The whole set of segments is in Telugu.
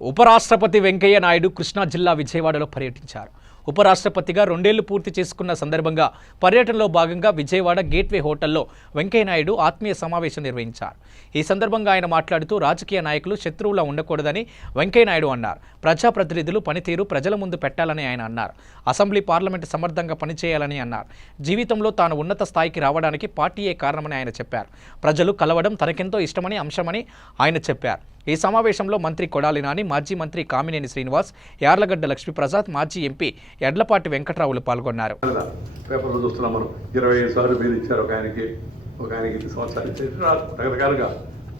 ఉపరాష్ట్రపతి వెంకయ్య నాయుడు కృష్ణా జిల్లా విజయవాడలో పర్యటించారు. ఉపరాష్ట్రపతిగా 2 ఏళ్లు పూర్తి చేసుకున్న సందర్భంగా పర్యటనలో భాగంగా విజయవాడ గేట్వే హోటల్లో వెంకయ్య నాయుడు ఆత్మీయ సమావేశం నిర్వహించారు. ఈ సందర్భంగా ఆయన మాట్లాడుతూ రాజకీయ నాయకులు శత్రువులా ఉండకూడదని వెంకయ్య నాయుడు అన్నారు. ప్రజాప్రతినిధులు పనితీరు ప్రజల ముందు పెట్టాలని ఆయన అన్నారు. అసెంబ్లీ పార్లమెంటు సమర్థంగా పనిచేయాలని అన్నారు. జీవితంలో తాను ఉన్నత స్థాయికి రావడానికి పార్టీయే కారణమని ఆయన చెప్పారు. ప్రజలు కలవడం తనకెంతో ఇష్టమని అంశమని ఆయన చెప్పారు. ఈ సమావేశంలో మంత్రి కొడాలి నాని, మాజీ మంత్రి కామినేని శ్రీనివాస్, యార్లగడ్డ లక్ష్మీప్రసాద్, మాజీ ఎంపీ ఎడ్లపాటి వెంకట్రావులు పాల్గొన్నారు. పేపర్లో చూస్తున్నాం మనం 25 సార్లు మీరు ఇచ్చారు. ఒక ఆయనకి 5 సంవత్సరాలు ఇచ్చారు. రకరకాలుగా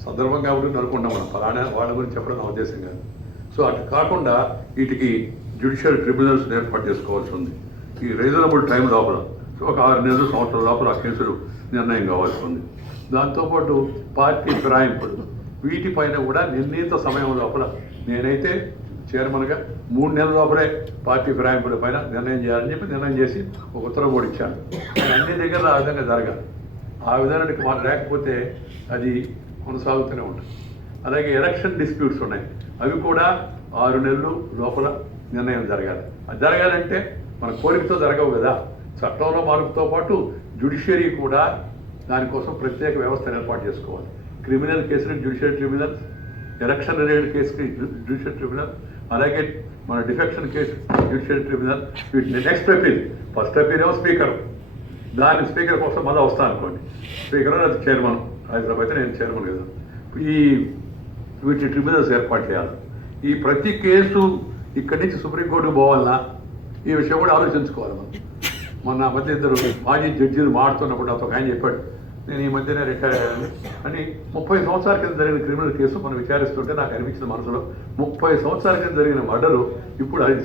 సందర్భం కాబట్టి అనుకుంటాం మనం ఫలానా వాళ్ళ గురించి చెప్పడం నా ఉద్దేశం కాదు. సో అటు కాకుండా వీటికి జ్యుడిషియల్ ట్రిబ్యునల్స్ ఏర్పాటు చేసుకోవాల్సి ఉంది. ఈ రీజనబుల్ టైం లోపల ఒక 6 నెలలు సంవత్సరం లోపల ఆ కేసులు నిర్ణయం కావాల్సి ఉంది. దాంతోపాటు పార్టీ ఫిరాయింపులు వీటిపైన కూడా నిర్ణీత సమయం లోపల నేనైతే చైర్మన్గా 3 నెలల లోపలే పార్టీ ఫిరాయింపుల పైన నిర్ణయం చేయాలని చెప్పి నిర్ణయం చేసి ఒక ఉత్తర్వు కూడా ఇచ్చాను. అన్ని దగ్గర ఆ విధంగా జరగాలి. ఆ విధానానికి మాట లేకపోతే అది కొనసాగుతూనే ఉంటుంది. అలాగే ఎలక్షన్ డిస్ప్యూట్స్ ఉన్నాయి, అవి కూడా 6 నెలలు లోపల నిర్ణయం జరగాలి. అది జరగాలంటే మన కోరికతో జరగవు కదా. చట్టంలో మార్పుతో పాటు జ్యుడిషియరీ కూడా దానికోసం ప్రత్యేక వ్యవస్థను ఏర్పాటు చేసుకోవాలి. క్రిమినల్ కేసులకు జ్యుడిషియల్ ట్రిబ్యునల్, ఎలక్షన్ రిలేటెడ్ కేసుకి జ్యుడిషియల్ ట్రిబ్యునల్, అలాగే మన డిఫెక్షన్ కేసు జ్యుడిషియల్ ట్రిబ్యునల్. వీటిని నెక్స్ట్ అపీల్, ఫస్ట్ అపీల్ ఏమో స్పీకర్, దాని స్పీకర్ కోసం మళ్ళీ వస్తాను అనుకోండి. స్పీకర్ అది చైర్మన్, హైదరాబాద్ అయితే నేను చైర్మన్ కదా. వీటి ట్రిబ్యునల్స్ ఏర్పాటు చేయాలి. ఈ ప్రతి కేసు ఇక్కడి నుంచి సుప్రీంకోర్టుకు పోవాలన్నా ఈ విషయం కూడా ఆలోచించుకోవాలి మనం. మొన్న మధ్య 2 మాజీ జడ్జీలు మాడుతున్నప్పుడు నాతో ఆయన చెప్పాడు, నేను ఈ మధ్యనే రిటైర్ అయ్యాను అని. 30 సంవత్సరాల కింద జరిగిన క్రిమినల్ కేసు మనం విచారిస్తుంటే నాకు అనిపించిన మనసులో 30 సంవత్సరాల కింద జరిగిన మర్డరు ఇప్పుడు అది